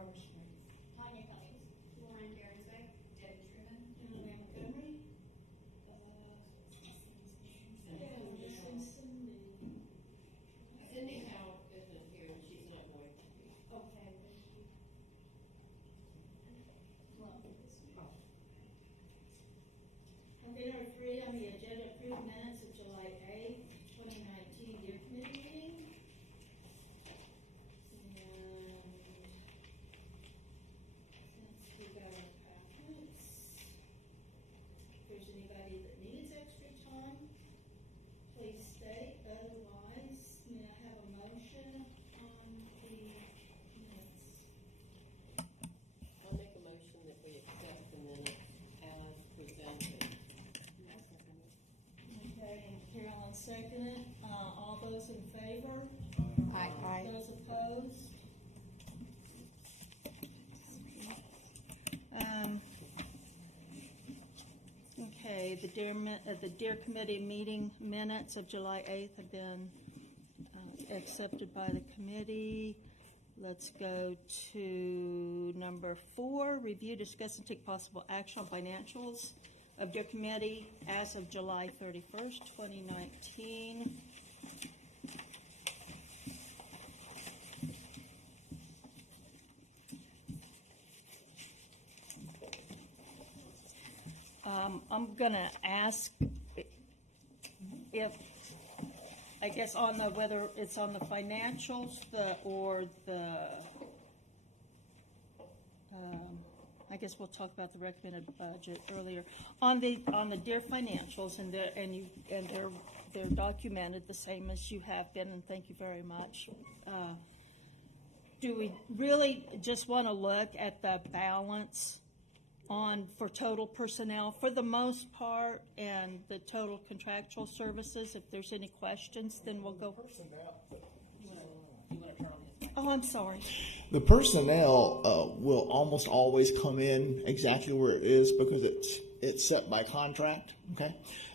Robert Springs. Tanya Cummings, Lauren Garenbeck, Debbie Truman, Luann Montgomery. Cindy Howe isn't here, and she's not going to be. Okay, thank you. Okay, number 3 on the agenda, approved minutes of July 8th, 2019, Deer Committee meeting. And since we got our packets, if there's anybody that needs extra time, please state. Otherwise, may I have a motion on the minutes? I'll make a motion that we accept the minutes as presented. Okay, and Carolyn seconded. All those in favor? Aye. Those opposed? Okay, the Deer Committee meeting minutes of July 8th have been accepted by the committee. Let's go to number 4, review, discuss, and take possible action on financials of Deer Committee as of July 31st, 2019. I'm gonna ask if, I guess on the, whether it's on the financials, I guess we'll talk about the recommended budget earlier. On the Deer financials, and they're documented the same as you have been, and thank you very much. Do we really just want to look at the balance for total personnel for the most part, and the total contractual services? If there's any questions, then we'll go. Oh, I'm sorry. The personnel will almost always come in exactly where it is because it's set by contract. Okay,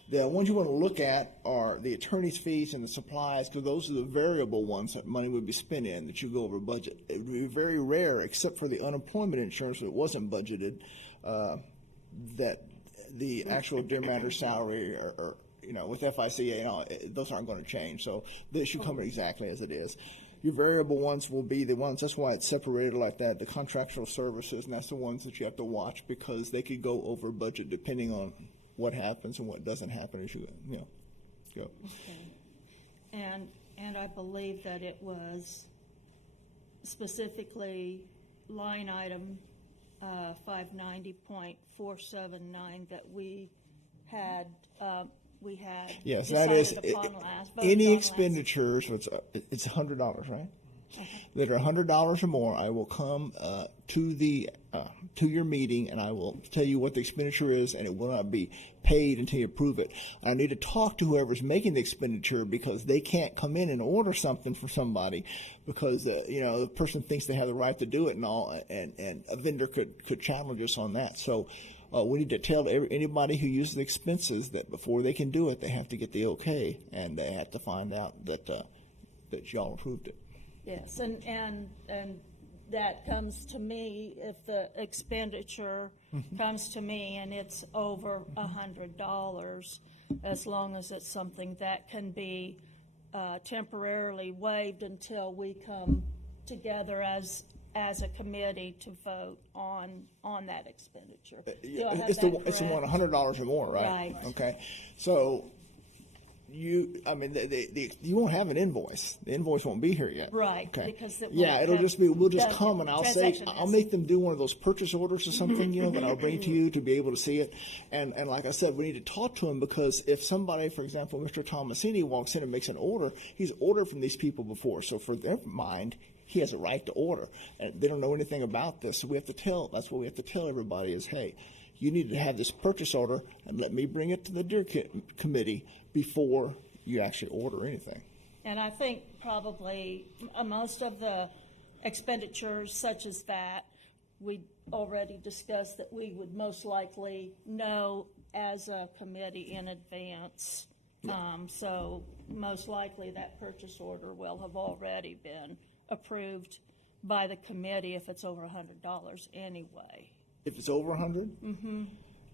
the ones you want to look at are the attorney's fees and the supplies, because those are the variable ones that money would be spent in that you go over budget. It would be very rare, except for the unemployment insurance that wasn't budgeted, that the actual Deer Matter salary or with FICA and all, those aren't going to change. So this should come exactly as it is. Your variable ones will be the ones, that's why it's separated like that, the contractual services, and that's the ones that you have to watch because they could go over budget depending on what happens and what doesn't happen as you go. Okay. And I believe that it was specifically line item 590.479 that we had yes, that is any upon expenditures. It's $100, right? That are $100 or more, I will come to your meeting and I will tell you what the expenditure is, and it will not be paid until you approve it. I need to talk to whoever's making the expenditure because they can't come in and order something for somebody because the person thinks they have the right to do it and all, and a vendor could challenge us on that. So we need to tell anybody who uses the expenses that before they can do it, they have to get the okay, and they have to find out that y'all approved it. Yes, and that comes to me if the expenditure comes to me and it's over $100, as long as it's something that can be temporarily waived until we come together as a committee to vote on that expenditure. It's the one $100 or more, right? Right. Okay. So you won't have an invoice. The invoice won't be here yet. Right. Okay. Because we'll just come and transaction I'll make them do one of those purchase orders or something, that I'll bring to you to be able to see it. And like I said, we need to talk to them because if somebody, for example, Mr. Tomasini walks in and makes an order, he's ordered from these people before. So for their mind, he has a right to order, and they don't know anything about this. So that's what we have to tell everybody is, hey, you need to have this purchase order and let me bring it to the Deer Committee before you actually order anything. And I think probably most of the expenditures such as that, we already discussed that we would most likely know as a committee in advance. So most likely that purchase order will have already been approved by the committee if it's over $100 anyway. If it's over 100? Mm-hmm.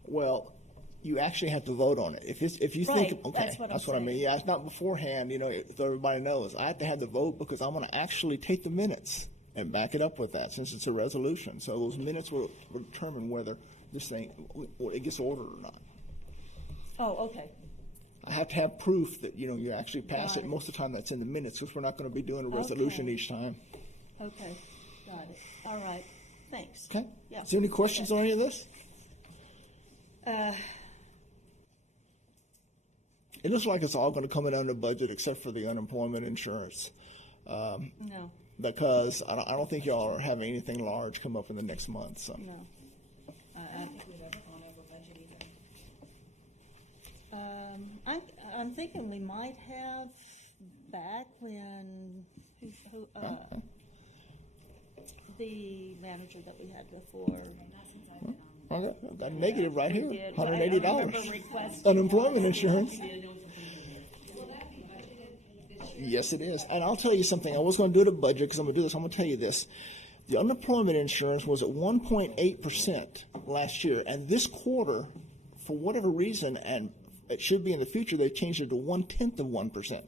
Well, you actually have to vote on it. If you Right, think, okay, that's what I'm I mean. saying. Yeah, it's not beforehand, so everybody knows. I have to have the vote because I'm going to actually take the minutes and back it up with that since it's a resolution. So those minutes will determine whether this thing, it gets ordered or not. Oh, okay. I have to have proof that, you actually pass Got it. it. Most of the time that's in the minutes because we're not going to be doing a resolution Okay. each time. Okay, got it. All right, thanks. Okay? Yeah. Is there any questions on any of this? It looks like it's all going to come in under budget except for the unemployment insurance. No, Because I don't think y'all are having anything large come up in the next month. So no. I don't think we've ever gone over budget either. I'm thinking we might have back when, the manager that we had before. I've got a negative right here, did. $180 I remember requesting. unemployment insurance. Yes, it is. And I'll tell you something. I was going to do the budget because I'm going to do this. I'm going to tell you this. The unemployment insurance was at 1.8% last year, and this quarter, for whatever reason, and it should be in the future, they changed it to 0.1%.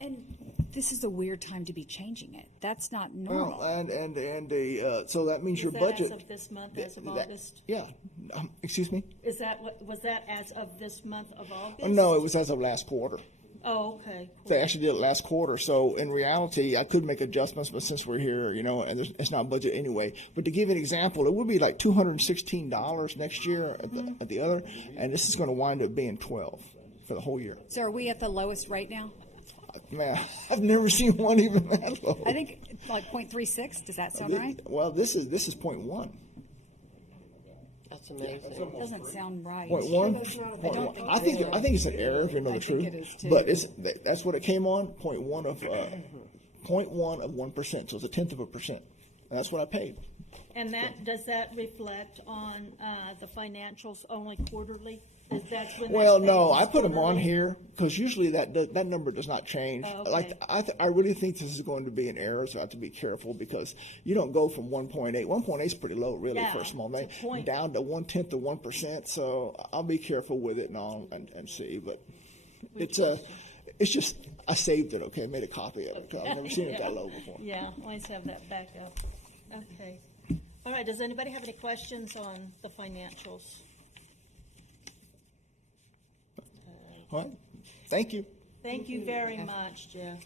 And this is a weird time to be changing it. That's not normal. Well, so that means Is your that budget. as of this month, as of that- August? Yeah. Excuse me. Is that was that as of this month of August? No, it was as of last quarter. Oh, okay. They actually did it last quarter. So in reality, I could make adjustments, but since we're here, and it's not budget anyway. But to give you an example, it would be like $216 next year at the other, and this is going to wind up being $12 for the whole year. So are we at the lowest rate now? Man, I've never seen one even that low. I think it's like 0.36. Does that sound right? Well, this is 0.1. That's amazing. Doesn't sound right. 0.1. I don't think I think it's an error if you know the I truth. think it is, too. But that's what it came on. 0.1 of 1%. So it's 0.1%, and that's what I paid. And does that reflect on the financials only quarterly? That's when Well, that's no, paid I put them on quarterly? here because usually that number does not change. Oh, okay. Like I really think this is going to be an error, so I have to be careful because you don't go from 1.8. 1.8 is pretty low, really, for a small bank, it's a point. down to 0.1 of 1%. So I'll be careful with it and see. But it's just I saved it. Okay, I made a copy of it because I've never seen it that low before. Yeah, always have that backup. Okay. All right, does anybody have any questions on the financials? All right, thank you. Thank you very much, Jeff.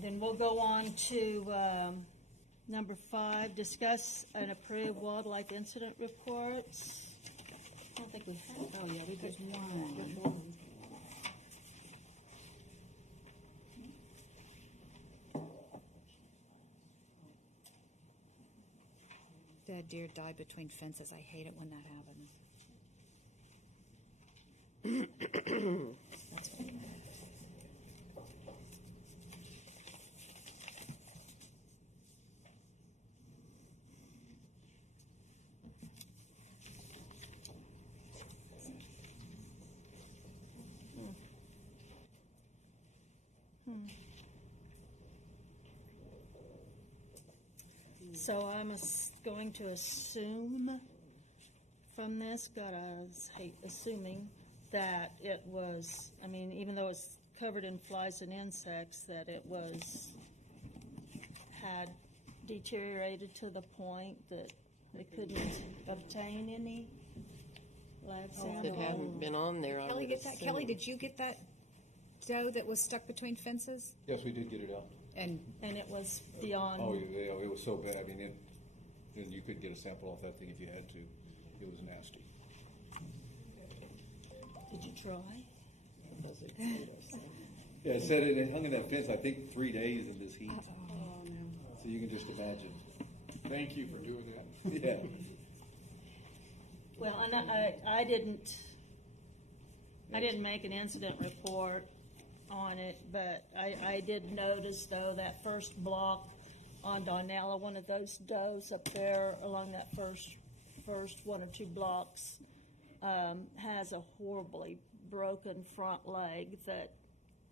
Then we'll go on to number 5, discuss and approve wildlife incident reports. I don't think we have. Oh, yeah, we did one. Dead deer died between fences. I hate it when that happens. That's what So I'm going to assume from this, God, I hate assuming that it was, I mean, even though it's covered in flies and insects, that it had deteriorated to the point that they couldn't obtain any lab If it samples. hadn't been on there, I Kelly, would get that. assume. Kelly, did you get that doe that was stuck between fences? Yes, we did get it out. And And it was beyond, Oh, yeah, it was so bad. I mean, then you could get a sample off that thing if you had to. It was nasty. did you try? Those expensive. Yeah, it said it hung in that fence, I think, 3 days in this heat. oh no. So you can just imagine. Thank you for doing that. Yeah. Well, and I didn't make an incident report on it, but I did notice though that first block on Donella, one of those does up there along that first 1 or 2 blocks, has a horribly broken front leg that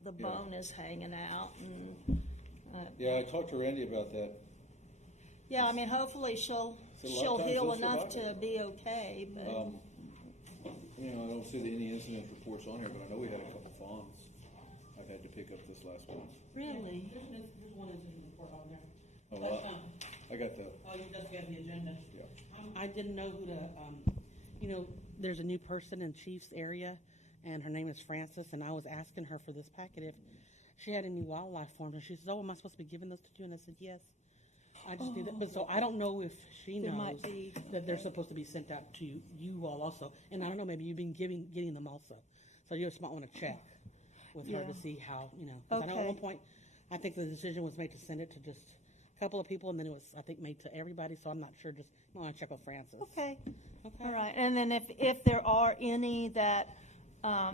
the bone is hanging out, and Yeah, I talked to Randy about that. Yeah, I mean, hopefully she'll So a lot of times heal she'll enough survive to be okay, but, You know, I don't see any incident reports on here, but I know we had a couple fawns I've had to pick up this last month. really? There's one incident report on there. Oh, But, well, I got the, oh, you just got the agenda. yeah. I didn't know who to, there's a new person in Chiefs area, and her name is Frances, and I was asking her for this packet if she had any wildlife forms, and she says, "Oh, am I supposed to be giving those to you?" And I said, "Yes." I just do that, but so I don't know if she There knows might be- that they're supposed to be sent out to you all also, and I don't know, maybe you've been getting them also, so you just might want to check with her Yeah. to see how, 'cause I know at Okay. one point, I think the decision was made to send it to just a couple of people, and then it was, I think, made to everybody, so I'm not sure, just, I want to check with Frances. Okay, Okay. all right. And then if there are any that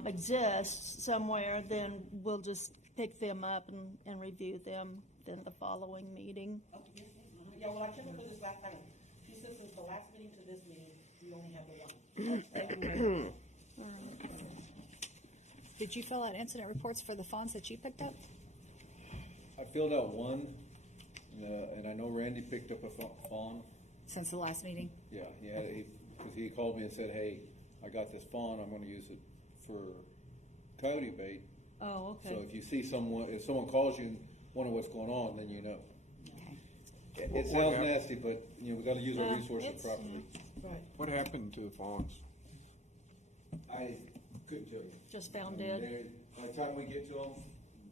exist somewhere, then we'll just pick them up and review them then the following meeting. Oh, yes, yeah, well, I checked with her this last time. She said since the last meeting to this meeting, we only have the one. Did you fill out incident reports for the fawns that you picked up? I filled out one, and I know Randy picked up a fawn. Since the last meeting? Yeah, because he called me and said, "Hey, I got this fawn. I'm going to use it for coyote bait." Oh, So okay. if you see if someone calls you and wonder what's going on, then you know. It sounds nasty, but we got to use our Yeah, resources it's- properly. Right. What happened to the fawns? I couldn't tell you. Just found I mean, dead. by the time we get to them,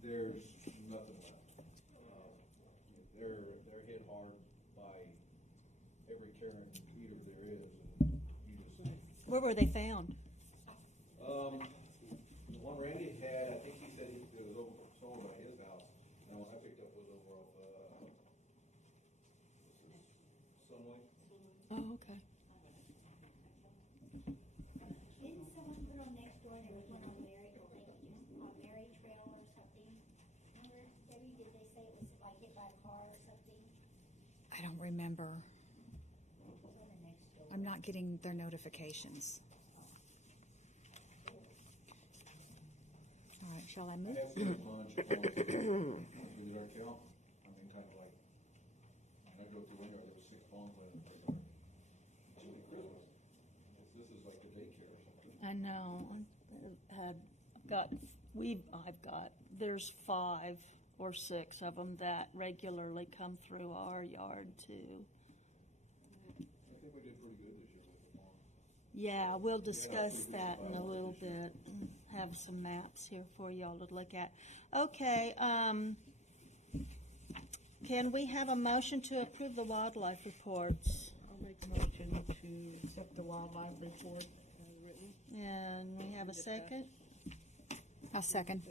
there's nothing left. They're hit hard by every carrion eater there is, and you just. Where were they found? The one Randy had, I think he said it was over by his house, and the one I picked up was over off, Sunway. Oh, okay. Didn't someone put on next door, there was one on Mary, on Mary Trail or something? Remember, Debbie, did they say it was like hit by a car or something? I don't remember. It was on the next door. I'm not getting their notifications. All right, shall I I move? have seen a bunch of fawns. With our count, I mean, kind of like, when I drove through winter, there was 6 fawns laying in the yard. Holy Christmas. This is like the daycare or something. I know. I've got, there's 5 or 6 of them that regularly come through our yard too. I think we did pretty good this year with the fawns. Yeah, we'll discuss that in a little bit and have some maps here for y'all to look at. Okay, can we have a motion to approve the wildlife reports? I'll make a motion to accept the wildlife report as written. And we have a second? I'll second.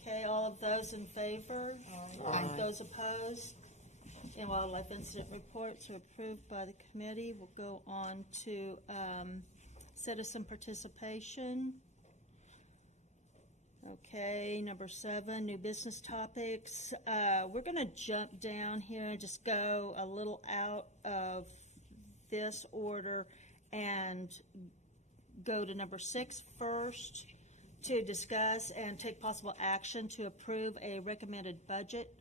Okay, all of those in favor? Aye. Those opposed? And wildlife incident reports are approved by the committee. We'll go on to citizen participation. Okay, number 7, new business topics. We're going to jump down here and just go a little out of this order and go to number 6 first, to discuss and take possible action to approve a recommended budget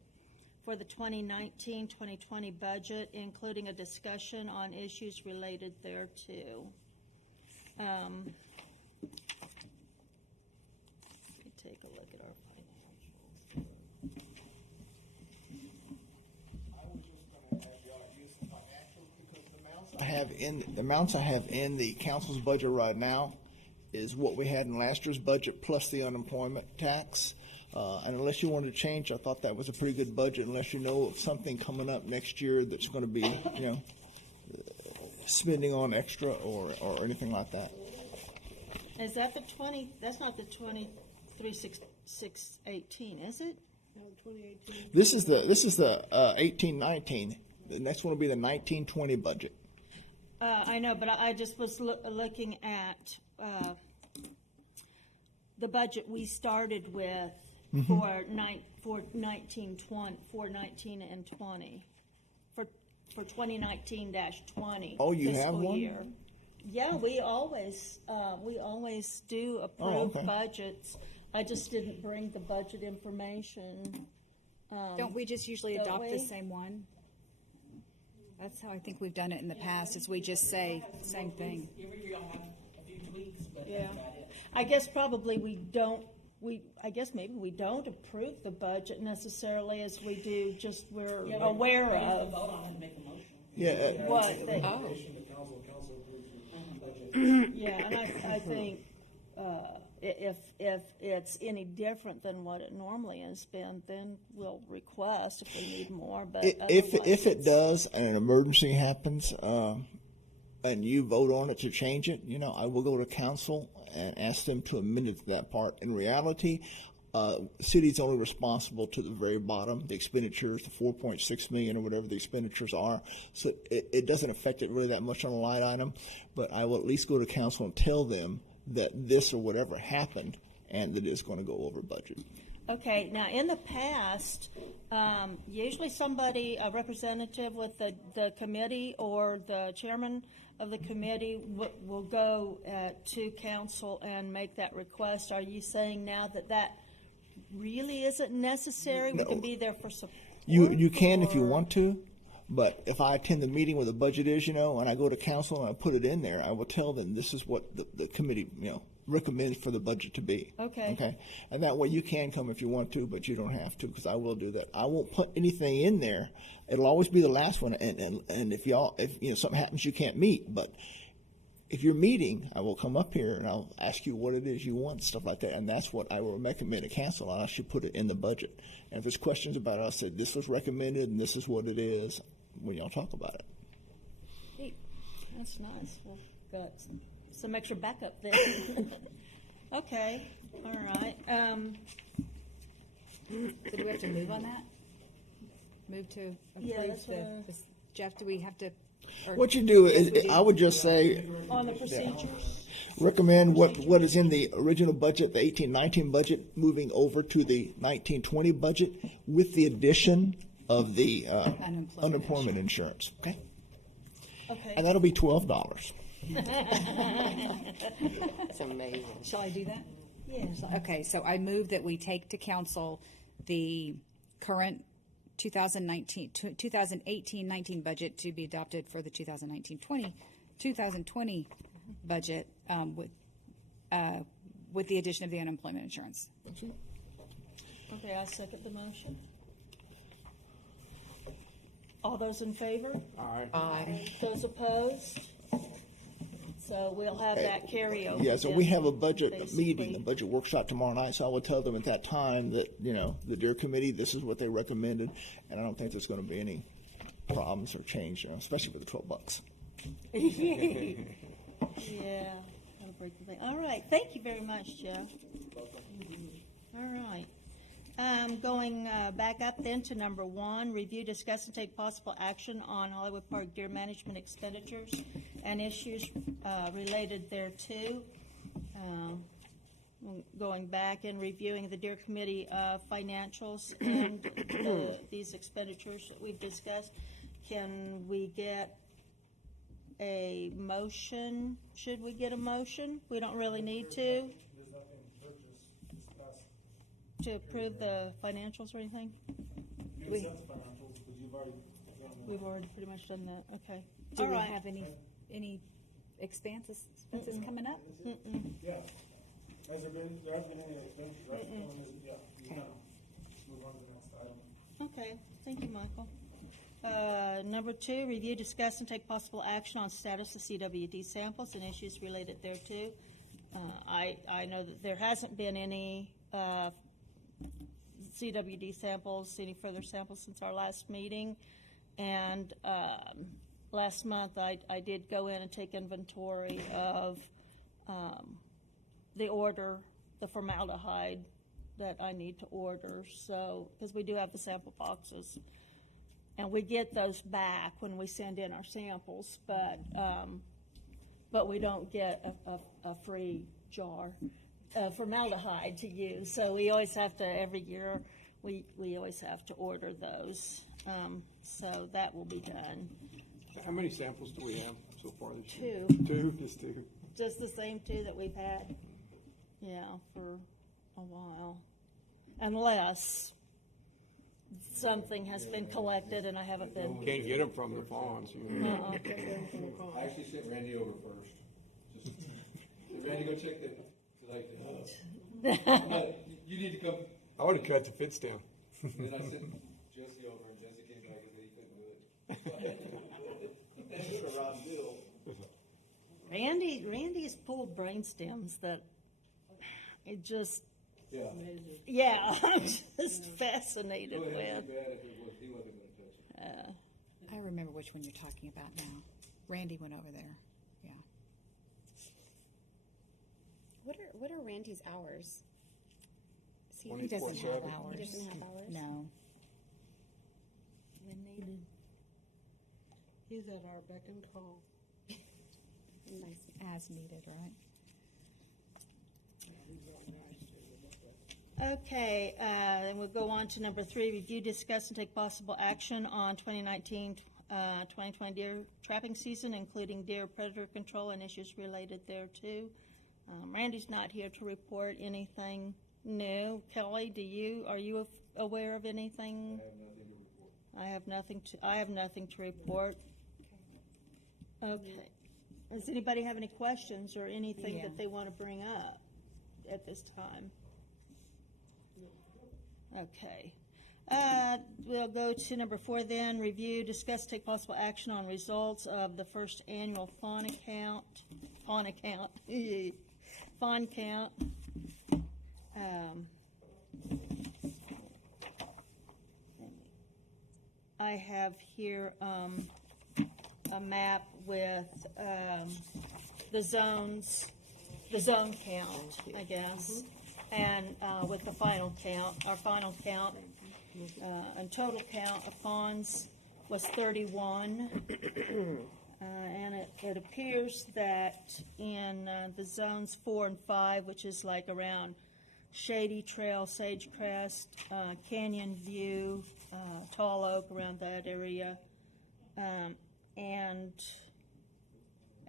for the 2019-2020 budget, including a discussion on issues related thereto. Let me take a look at our financials. I was just gonna have y'all use the financials because the amounts I have in the council's budget right now is what we had in last year's budget plus the unemployment tax. And unless you wanted to change, I thought that was a pretty good budget, unless you know of something coming up next year that's gonna be, spending on extra or anything like that. Is that the 20, that's not the 23,618, is it? No, 2018. This is the 18-19. The next one will be the 19-20 budget. I know, but I just was looking at the budget we started with for 19 and 20, for 2019-20. Oh, you have fiscal one? year. Yeah, we always do approve okay. budgets. I just didn't bring the budget information Don't we just usually don't adopt the we? same one? That's how I think we've done it in the past, is we just say same thing. Every year I'll have a few tweaks, but Yeah. that's about it. I guess probably I guess maybe we don't approve the budget necessarily as we do, just we're Yeah, but aware we used to of vote on it and make a motion. Yeah, what they. Yeah, and I think, if it's any different than what it normally has been, then we'll request if we need more, but if otherwise it does and an emergency happens, and you vote on it to change it, I will go to council and ask them to amend it to that part. In reality, city's only responsible to the very bottom, the expenditures, the 4.6 million or whatever the expenditures are. So it doesn't affect it really that much on a line item, but I will at least go to council and tell them that this or whatever happened and that it's going to go over budget. Okay, now in the past, usually somebody, a representative with the committee or the chairman of the committee will go to council and make that request. Are you saying now that really isn't necessary? We can be there for support? You can if you or- want to, but if I attend the meeting where the budget is, and I go to council and I put it in there, I will tell them this is what the committee, recommends for the budget to be. Okay. Okay. And that way you can come if you want to, but you don't have to, because I will do that. I won't put anything in there. It'll always be the last one. And if something happens you can't meet, but if you're meeting, I will come up here and I'll ask you what it is you want, stuff like that. And that's what I will recommend to council. I should put it in the budget. And if there's questions about it, I'll say this was recommended and this is what it is when y'all talk about it. Neat. That's nice. We've got some extra backup there. Okay, all right. So do we have to move on that? Move to Yeah, approve that's what this? Jeff, do we have to? Or- What you do Yes, is, we do. I would just say, On the procedures? recommend what is in the original budget, the 18-19 budget, moving over to the 19-20 budget with the addition of the unemployment insurance. Okay, Okay. and that'll be $12. It's amazing. Shall I do that? Yes. Okay, so I move that we take to council the current 2018-19 budget to be adopted for the 2020 budget with the addition of the unemployment insurance. Okay, I second the motion. All those in favor? Aye. Those opposed? So we'll have that carryover. Yeah, so we have a budget basically. meeting, a budget workshop tomorrow night, so I will tell them at that time that, the Deer Committee, this is what they recommended, and I don't think there's gonna be any problems or change, especially for the $12. Yeah, that'll break the thing. All right, thank you very much, Jeff. All right. Going back up then to number 1, review, discuss, and take possible action on Hollywood Park deer management expenditures and issues related thereto. Going back and reviewing the Deer Committee financials and these expenditures that we've discussed. Can we get a motion? Should we get a motion? We don't really need to. To approve the financials or anything? We've already pretty much done that, okay. Do All we right. have any expenses coming up? Yeah. Has there been any expenses, right? Yeah, you Okay. kind of move on to the next item. Okay, thank you, Michael. Number 2, review, discuss, and take possible action on status of CWD samples and issues related thereto. I know that there hasn't been any CWD samples, any further samples since our last meeting. And last month, I did go in and take inventory of the formaldehyde that I need to order. So, because we do have the sample boxes. And we get those back when we send in our samples, but we don't get a free jar of formaldehyde to use. So we always have to, every year, we always have to order those. So that will be done. How many samples do we have so far this year? 2, Just two. just the same 2 that we've had, for a while. Unless something has been collected and I haven't been. Can't get them from the fawns. You know. Uh-uh. I actually sent Randy over first. Just, "Hey, Randy, go check the, like, you need to come. I would have cut the fits down. And then I sent Jesse over, and Jesse came back and said he couldn't do it. That's a Ron Bill. Randy's pulled brainsstems that it just, Yeah. yeah, I'm just fascinated It would have with. been bad if it was, he wasn't gonna touch it. I remember which one you're talking about now. Randy went over there. Yeah. What are Randy's hours? He doesn't have 24/7. hours. He doesn't have hours? No. When needed. He's at our beck and call. Nice. As needed, right? Okay, then we'll go on to number 3, review, discuss, and take possible action on 2019-2020 deer trapping season, including deer predator control and issues related thereto. Randy's not here to report anything new. Kelly, are you aware of anything? I have nothing to report. Okay. Does anybody have any questions or anything Yeah. that they want to bring up at this time? Okay. We'll go to number 4 then. Review, discuss, take possible action on results of the first annual fawn count. I have here a map with the zone count, I guess, and with the final count, our final count, and total count of fawns was 31. And it appears that in the zones 4 and 5, which is like around Shady Trail, Sagecrest, Canyon View, Tall Oak, around that area, and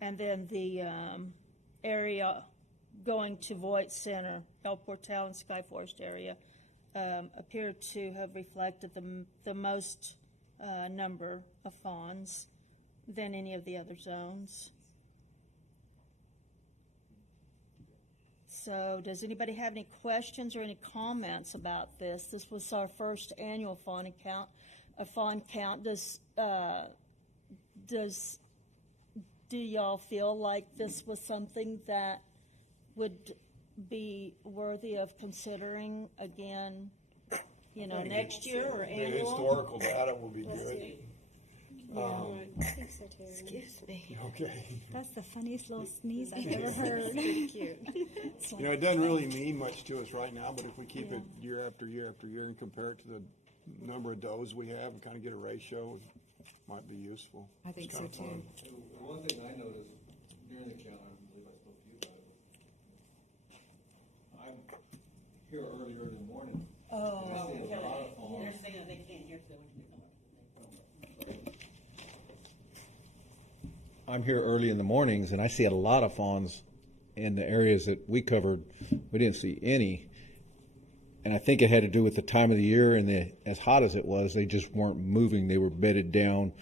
then the area going to Voight Center, Hellport Town, Sky Forest area, appear to have reflected the most number of fawns than any of the other zones. So does anybody have any questions or any comments about this? This was our first annual fawn count. Do y'all feel like this was something that would be worthy of considering again, next year or The annual? historical data will be great. I think so too. Excuse me. Okay. That's the funniest little sneeze I've ever heard. Pretty cute. It doesn't really mean much to us right now, but if we keep it year after year after year and compare it to the number of does we have and kind of get a ratio, it might be useful. I think It's so kinda fun. too. The one thing I noticed during the count, I believe I spoke to you about it, I'm here earlier in the morning. Oh, I see a lot of fawns. They're saying that they can't hear, so they want you to come up. I'm here early in the mornings, and I see a lot of fawns in the areas that we covered. We didn't see any, and I think it had to do with the time of the year and as hot as it was, they just weren't moving. They were bedded down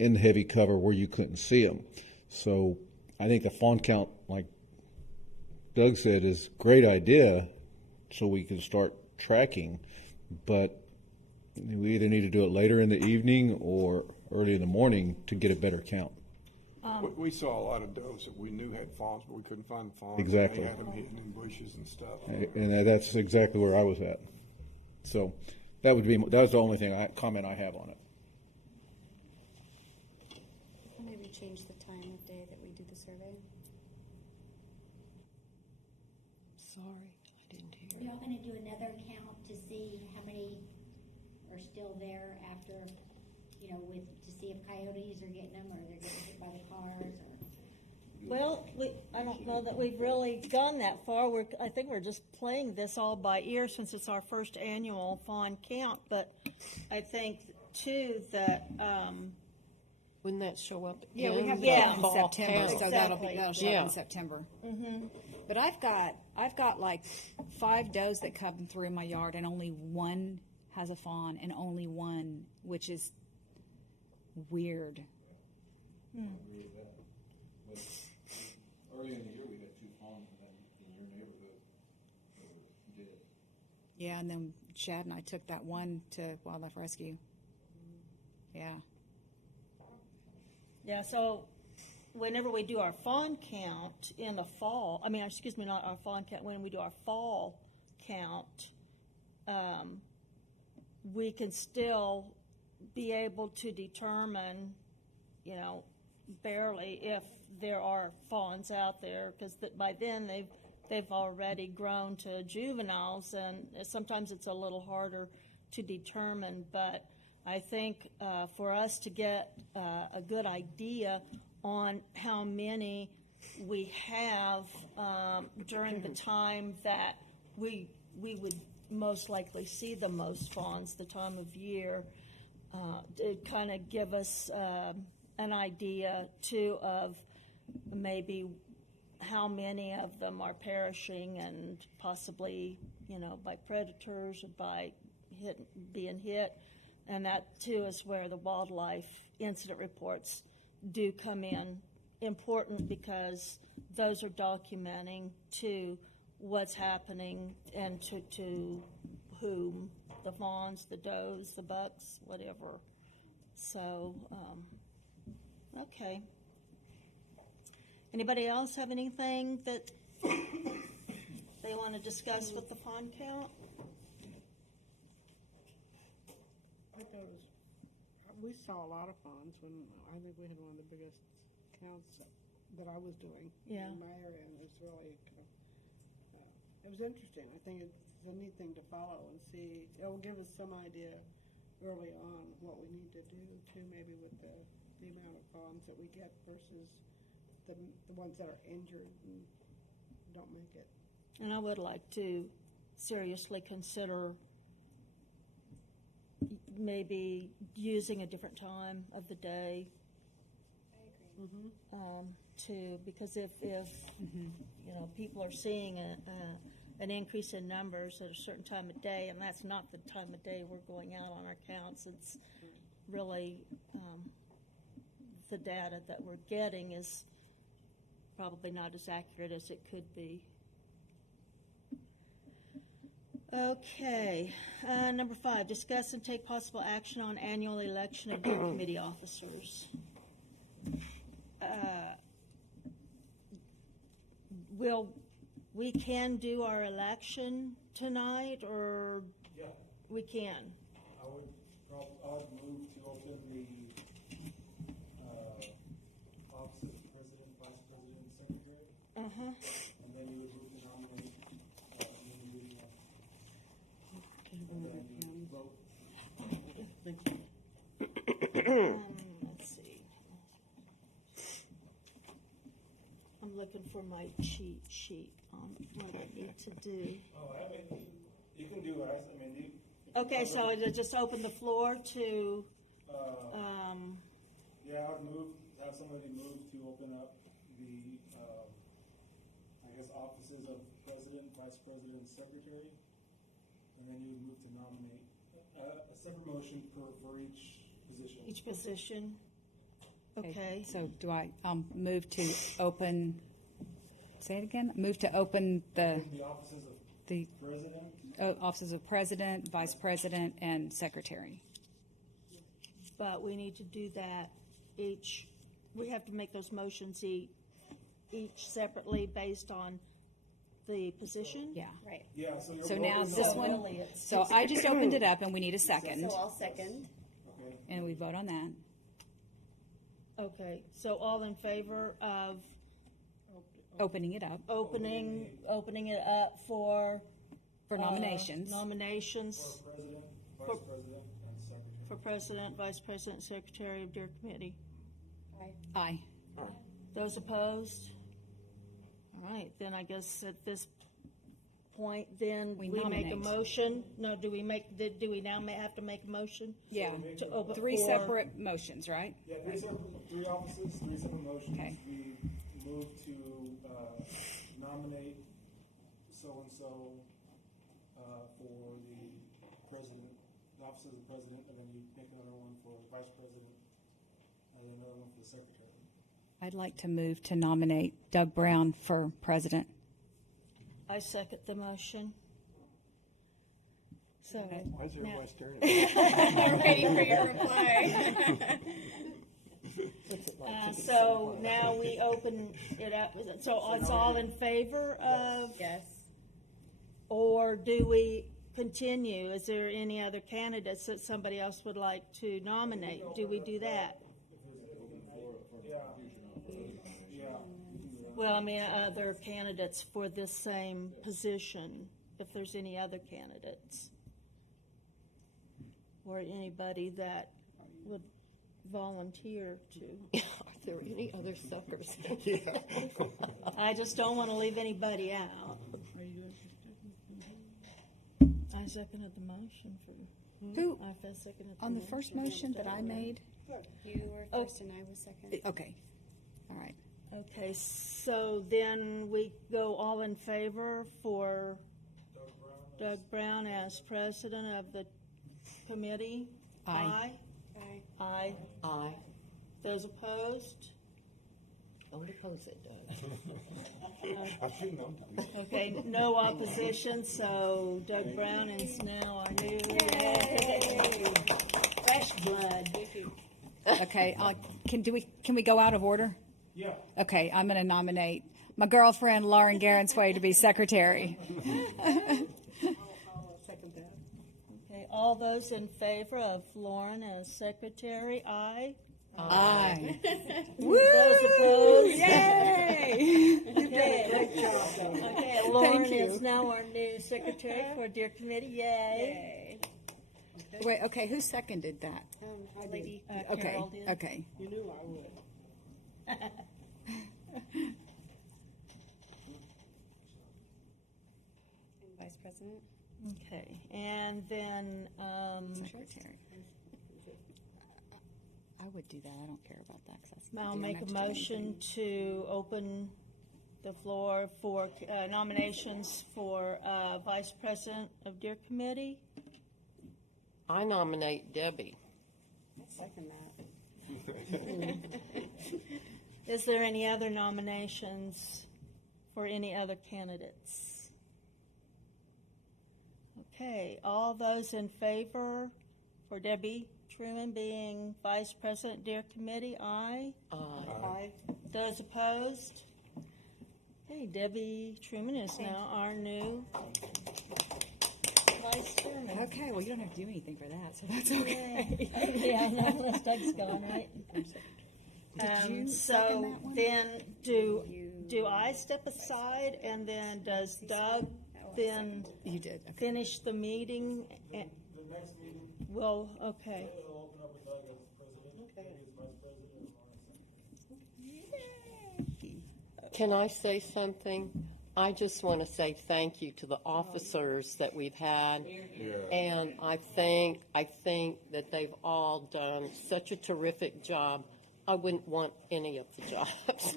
in the heavy cover where you couldn't see them. So I think the fawn count, like Doug said, is a great idea, so we can start tracking. But we either need to do it later in the evening or early in the morning to get a better count. We saw a lot of does that we knew had fawns, but we couldn't find the fawns. Exactly. They had them hidden in bushes and stuff. And that's exactly where I was at. So that was the only comment I have on it. Maybe change the time of day that we do the survey. sorry, I didn't hear. You're not gonna do another count to see how many are still there after, to see if coyotes are getting them, or they're getting hit by the cars, or? Well, I don't know that we've really gone that far. I think we're just playing this all by ear since it's our first annual fawn count. But I think too that Wouldn't that show up? Yeah, we have Yeah. that in September, count. so Exactly. that'll show up Yeah. in September. But I've got like 5 does that come through my yard and only one has a fawn and only one, which is weird. I agree with that. But earlier in the year, we had 2 fawns in your neighborhood that were dead. Yeah, and then Chad and I took that one to Wildlife Rescue. Yeah. Yeah, so whenever we do our fawn count in the fall, excuse me, not our fawn count, when we do our fall count, we can still be able to determine, barely if there are fawns out there, because by then they've already grown to juveniles, and sometimes it's a little harder to determine. But I think for us to get a good idea on how many we have during the time that we would most likely see the most fawns, the time of year, to kind of give us an idea too of maybe how many of them are perishing and possibly, by predators or by being hit. And that too is where the wildlife incident reports do come in important, because those are documenting to what's happening and to whom, the fawns, the does, the bucks, whatever. So, okay. Anybody else have anything that they want to discuss with the fawn count? We saw a lot of fawns when I think we had one of the biggest counts that I was doing in my area, and it was really it was interesting. I think it's a neat thing to follow and see. It will give us some idea early on what we need to do too, maybe with the amount of fawns that we get versus the ones that are injured and don't make it. And I would like to seriously consider maybe using a different time of the day. I agree. Because if people are seeing an increase in numbers at a certain time of day, and that's not the time of day we're going out on our counts, it's really the data that we're getting is probably not as accurate as it could be. Okay, number 5, discuss and take possible action on annual election of deer committee officers. We can do our election tonight, or Yeah, we can? I would move to open the office of president, vice president, and secretary, Uh-huh. and then you would move to nominate and then you vote. Let's see. I'm looking for my cheat sheet on what I need to do. Oh, you can do it. Okay, so to just open the floor to, Yeah, I would have somebody move to open up the, offices of president, vice president, and secretary. And then you would move to nominate a separate motion for each position. each position. Okay. So do I move to open, say it again? Move to open the The offices of the president. offices of president, vice president, and secretary. But we need to do that we have to make those motions each separately based on the position? Yeah. Right. Yeah, So now this one, Really, it's- so I just opened it up and we need a second. So I'll second. Okay. And we vote on that. Okay, so all in favor of Opening it up opening it up for nominations. nominations For president, vice For- president, and secretary. for president, vice president, secretary of Deer Committee. Aye. Those opposed? All right, then I guess at this point, then We we make a nominate. motion. No, do we now have to make a motion? Yeah. To open Three for- separate motions, right? Yeah, three offices, 3 separate motions. Okay. We move to nominate so-and-so for the president, office of the president, and then you make another one for the vice president, and then another one for the secretary. I'd like to move to nominate Doug Brown for president. I second the motion. So, Why is now- everybody staring at me? Waiting for your reply. So now we open it up, so it's all in favor of, Yes. or do we continue? Is there any other candidates that somebody else would like to nominate? Do we do that? Yeah. Well, I mean, other candidates for this same position, if there's any other candidates. Or anybody that would volunteer to. Are there any other suckers? I just don't want to leave anybody out. I seconded the motion for. Who, I seconded on the first motion that I made? You were first and I was second. Okay, all right. Okay, so then we go all in favor for Doug Brown as president of the committee? Aye. Aye. Aye. Aye. Those opposed? Don't oppose it, Doug. I should know. Okay, no opposition, so Doug Brown is now our new fresh blood. Okay, can we go out of order? Yeah. Okay, I'm gonna nominate my girlfriend Lauren Garensway to be secretary. I'll second that. Okay, all those in favor of Lauren as secretary, aye. Aye. Those opposed? Yay! Okay, Lauren Thank you. is now our new secretary for Deer Committee, yay. Wait, okay, who seconded that? Lady. Okay, Carol did. okay. You knew I would. And vice president. Okay, and then, Secretary. I would do that, I don't care about that, 'cause that's. I'll don't make have a to do motion anything. to open the floor for nominations for Vice President of Deer Committee. I nominate Debbie. I second that. Is there any other nominations for any other candidates? Okay, all those in favor for Debbie Truman being Vice President Deer Committee, aye. Aye. Those opposed? Okay, Debbie Truman is now our new Vice Chairman. Okay, well, you don't have to do anything for that, so that's okay. Yeah, I know, unless Doug's gone, right? Did you So second that one? then, do I step aside, and then does Doug then You did, okay. finish the meeting? The next meeting, Well, okay. it'll open up with Doug as president, Debbie as vice president, and Lauren as Can I say something? I just want to say thank you to the officers that we've had. And I think that they've all done such a terrific job. I wouldn't want any of the jobs.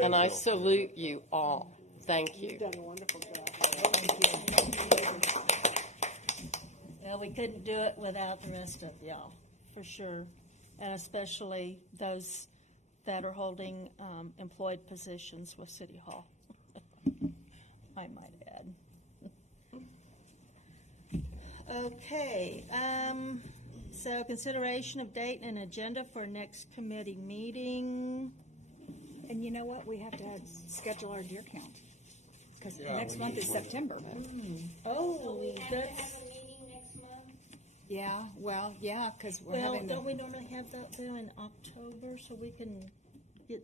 And I salute you all. Thank you. You've done a wonderful job. Well, we couldn't do it without the rest of y'all, for sure. And especially those that are holding employed positions with City Hall. I might add. Okay, so consideration of date and agenda for next committee meeting. And you know what, we have to schedule our deer count, because next month is September. Oh, We have to that's, have a meeting next month. Yeah, well, yeah, because we're well, having don't we the, normally have that though in October, so we can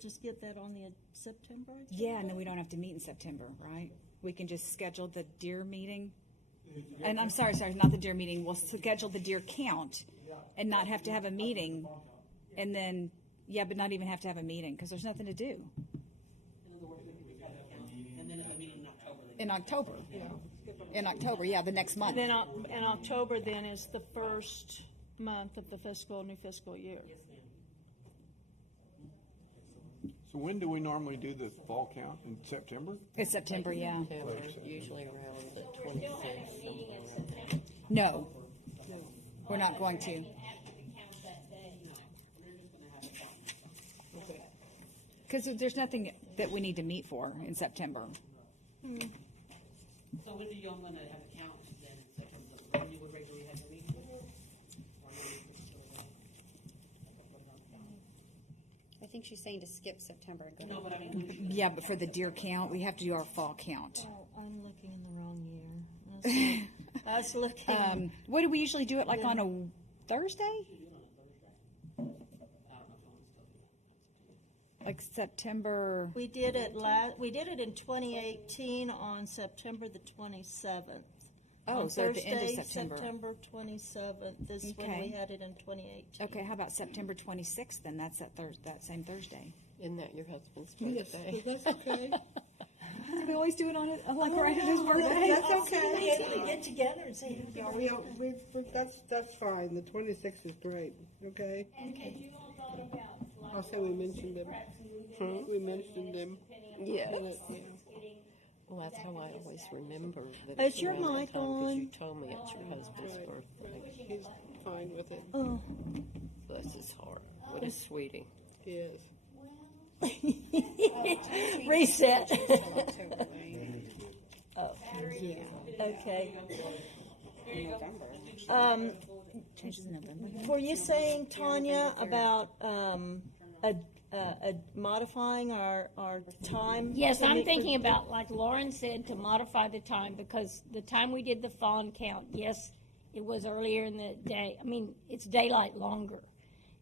just get that on the September? yeah, and then we don't have to meet in September, right? We can just schedule the deer meeting. And I'm sorry, not the deer meeting, we'll schedule the deer count and not have to have a meeting. And then, yeah, but not even have to have a meeting, because there's nothing to do. And then it's a meeting in October. In October. In October, yeah, the next month. Then, in October then is the first month of the new fiscal year. So when do we normally do the fall count? In September? It's September, yeah. Usually around the 26th. No. We're not going to. Because there's nothing that we need to meet for in September. So when do y'all want to have a count then, in terms of when you would regularly have a meeting? I think she's saying to skip September and go. No, but I mean. Yeah, but for the deer count, we have to do our fall count. Oh, I'm looking in the wrong year. I was looking. What do we usually do it like on a Thursday? Like September. We did it in 2018 on September the 27th. Oh, On so at the end of Thursday, September. September 27th is when Okay. we had it in 2018. Okay, how about September 26th then? That's that same Thursday. Isn't that your husband's Yes, birthday? well, that's okay. Do we always do it on it, like right at his birthday? That's Be okay. able to get together and say, Yeah, that's fine. The 26th is great, okay? And had you all thought about I'll say we mentioned them. We mentioned them. Yes. Yeah. Well, that's how I always remember that Is it's your around the mic time, 'cause you on? told me it's your husband's Right. birthday. He's fine with it. oh. Bless his heart. What a sweetie. Yes. Reset. October, Oh, yeah, okay. November. Changes in November. Were you saying, Tanya, about modifying our time? Yes, to I'm meet thinking for- about, like Lauren said, to modify the time, because the time we did the fawn count, yes, it was earlier in the day. I mean, it's daylight longer.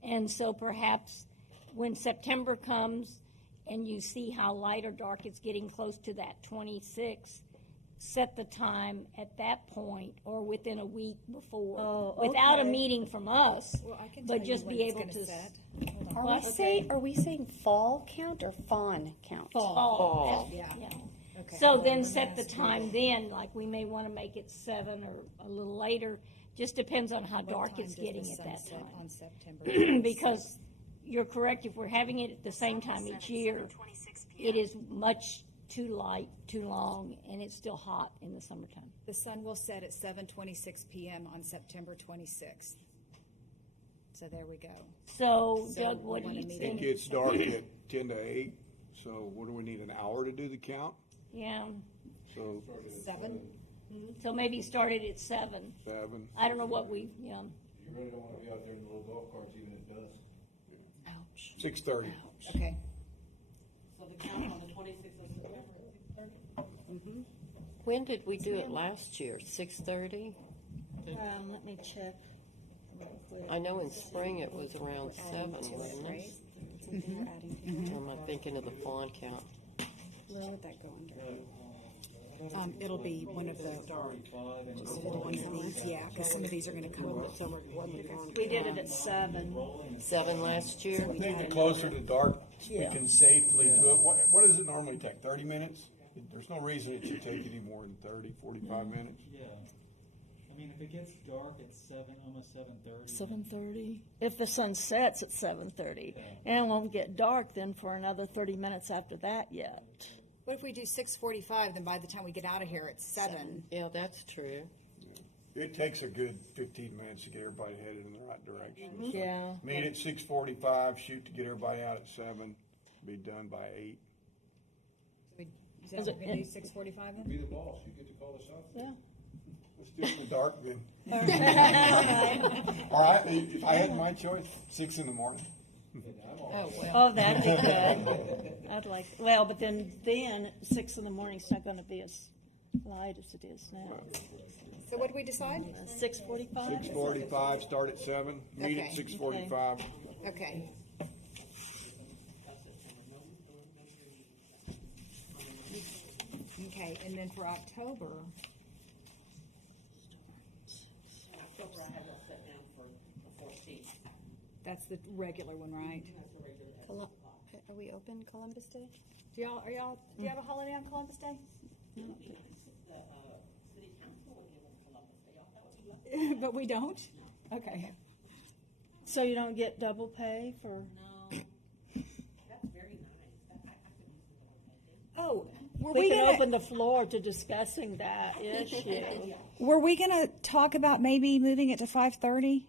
And so perhaps when September comes and you see how light or dark it's getting close to that 26, set the time at that point or within a week before, Oh, without a okay. meeting from us, Well, I can but tell you just when be it's able gonna to. set. Are we saying fall count or fawn count? Fall. Yeah. Yeah. Okay. So then set the time then, like we may want to make it 7 or a little later, just depends on how What dark time it's does getting the at sun that set time. on September? Because you're correct, if we're having it at the same time each year, it is much too light, too long, and it's still hot in the summertime. The sun will set at 7:26 p.m. on September 26th. So there we go. So So Doug, what do we you wanna meet It think? gets dark at 10 to 8, so what do we need, an hour to do the count? Yeah, So 7. so maybe start it at 7. 7. I don't know what we, You really don't wanna be out there in the little golf carts even at dusk. Ouch. 6:30. Okay. So the count on the 26th of September at 6:30? When did we do it last year? 6:30? Let me check real quick. I know in spring it was around 7, wasn't it? We're adding. Or am I thinking of the fawn count? Where would that go under? It'll be one of the ones of these, yeah, because some of these are going to come. We did it at 7. 7 last year? I think the closer to dark, we Yeah. can safely do it. What does it normally take, 30 minutes? There's no reason it should take any more than 30, 45 minutes. Yeah. I mean, if it gets dark at 7, almost 7:30. 7:30. If the sun sets at 7:30, and it won't get dark then for another 30 minutes after that yet. What if we do 6:45? Then by the time we get out of here, it's 7. Yeah, that's true. It takes a good 15 minutes to get everybody headed in the right direction. So Yeah. meet at 6:45, shoot to get everybody out at 7, be done by 8. Is that what we're going to do? 6:45 then? Be the boss, you get to call the shots. Yeah. Let's do it in the dark then. All right, if I had my choice, 6 in the morning. Oh, well. Oh, that'd be good. I'd like, well, but then 6 in the morning's not gonna be as light as it is now. So what do we decide? 6:45? 6:45, start at 7, meet Okay. at 6:45. Okay. Okay, and then for October, October, I have that set down for the 14th. that's the regular one, right? That's the regular. Are we open Columbus Day? Do you have a holiday on Columbus Day? The city council will give us Columbus Day off. That would be lovely. But we don't? Okay. So you don't get double pay for? No, that's very nice. I could use the double pay. Oh, Were we we can gonna- open the floor to discussing that issue. Were we gonna talk about maybe moving it to 5:30?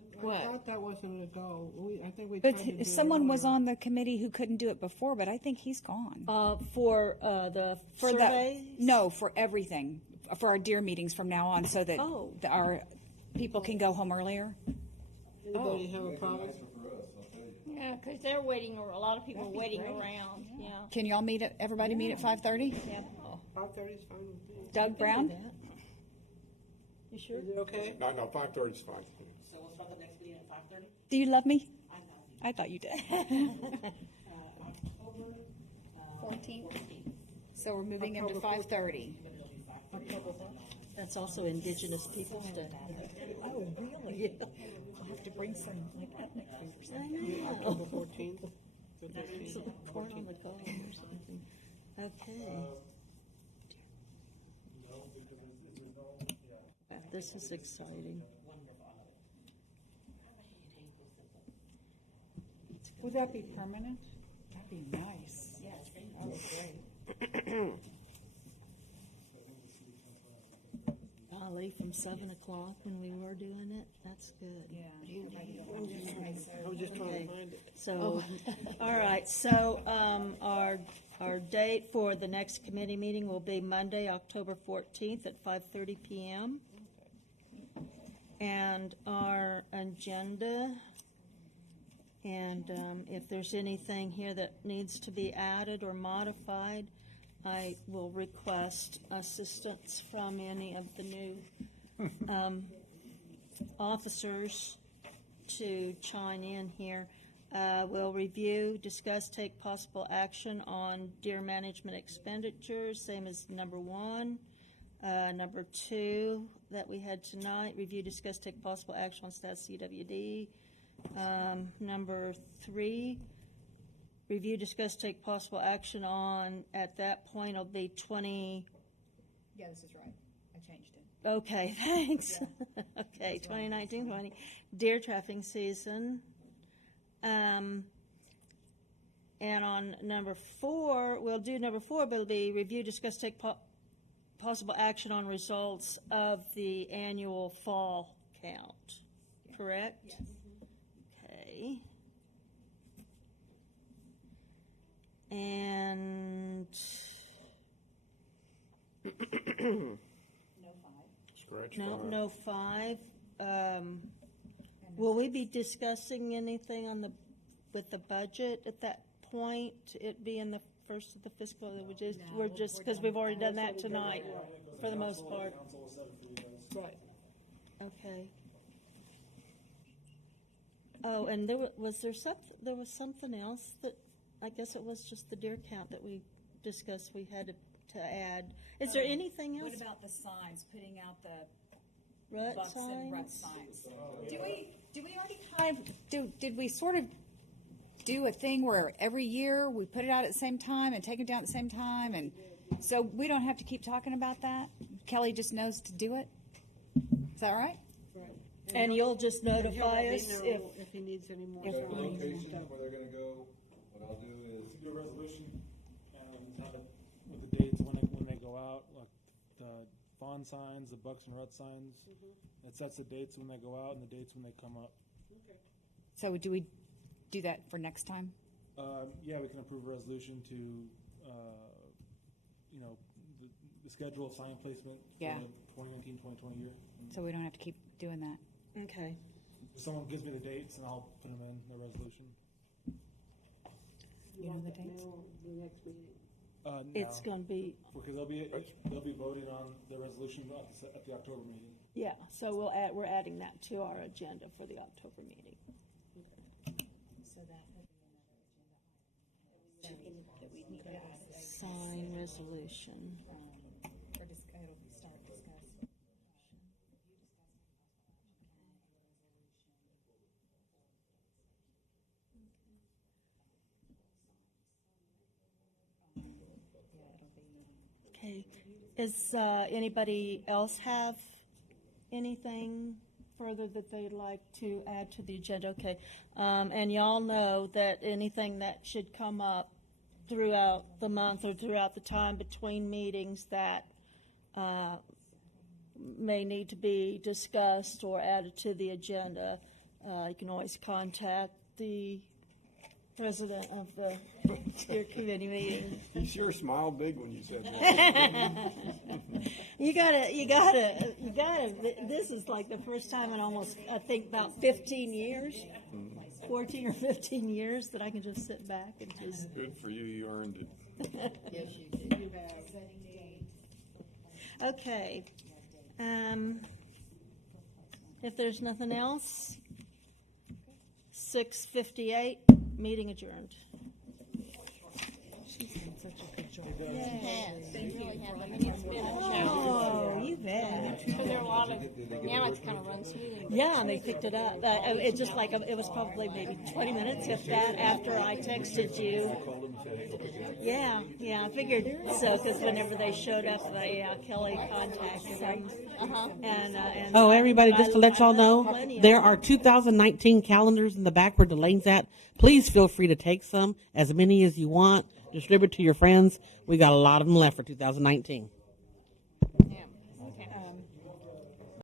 I What? thought that wasn't a goal. I think we But tried to do it someone was earlier. on the committee who couldn't do it before, but I think he's gone. For the For survey? no, for everything, for our deer meetings from now on, so that Oh. our people can go home earlier. Anybody have a problem? Yeah, because they're waiting, or a lot of people are waiting around, yeah. Can y'all everybody meet at 5:30? Yeah. 5:30 is fine with me. Doug Brown? You sure? Is it okay? No, 5:30 is fine. So we'll start the next meeting at 5:30? Do you love me? I thought you did. October 14th. So we're moving him to 5:30. That's also Indigenous Peoples Day. Oh, really? I'll have to bring some like ethnic food or something. October 14th. The 15th. Some corn on the cob or something. Okay. This is exciting. Would that be permanent? That'd be nice. Yes. Oh, great. Golly, from 7:00 when we were doing it, that's good. Yeah. I was just trying Okay. to find it. So, all right, so, our date for the next committee meeting will be Monday, October 14th at 5:30 PM. And our agenda, and, if there's anything here that needs to be added or modified, I will request assistance from any of the new, officers to chime in here. We'll review, discuss, take possible action on deer management expenditures, same as number 1. Number 2 that we had tonight, review, discuss, take possible action on status CWD. Number 3, review, discuss, take possible action on, at that point, it'll be 20, Yeah, this is right. I changed it. okay, thanks. Okay, 2019-20, deer trapping season. And on number 4, we'll do number 4, but it'll be review, discuss, take possible action on results of the annual fall count, correct? Yes. Okay. And Scratch no, 5. no 5. Will we be discussing anything on with the budget at that point? It being the first of the fiscal, we're just, because we've already done that tonight, for the most part. Council will set it for you guys. Right. Okay. Oh, and there was something else that, I guess it was just the deer count that we discussed we had to add. Is there anything else? What about the signs, putting out the Rut bucks and rut signs? signs? Do we already kind of, did we sort of do a thing where every year we put it out at the same time and take it down at the same time, and so we don't have to keep talking about that? Kelly just knows to do it? Is that right? Right. And you'll just And he'll notify let me us know if he needs any more. if Got we- signs and locations stuff. where they're gonna go, what I'll do is, Do a resolution, with the dates when they go out, like the fawn signs, the bucks and rut signs. It sets the dates when they go out and the dates when they come up. So do we do that for next time? Yeah, we can approve a resolution to, the schedule of sign placement Yeah. for the 2019-2020 year. So we don't have to keep doing that. Okay. If someone gives me the dates, and I'll put them in the resolution. You know want the that dates? now or the next meeting? It's No, going to be, because they'll be voting on the resolution at the October meeting. yeah, so we're adding that to our agenda for the October meeting. So that would be another That we need to sign resolution. or just, it'll be start discuss. Okay. Is anybody else have anything further that they'd like to add to the agenda? Okay. And y'all know that anything that should come up throughout the month or throughout the time between meetings that may need to be discussed or added to the agenda, you can always contact the president of the steer committee meeting. You sure smiled big when you said that. You gotta, this is like the first time in almost, I think, about 15 years, 14 or 15 years that I can just sit back and just. Good for you, you earned it. Yes, you did. Okay. If there's nothing else, 6:58, meeting adjourned. She's done such a good job. Oh, you bet. Because there are a lot of, now it's kind of run smoothly. Yeah, and they picked it up. It just like, it was probably maybe 20 minutes, if that, after I texted you. Yeah, I figured so, because whenever they showed up, Kelly contacted them. And Oh, everybody, just to let y'all know, there are 2019 calendars in the back where Delane's at. Please feel free to take some, as many as you want. Distribute to your friends. We got a lot of them left for 2019.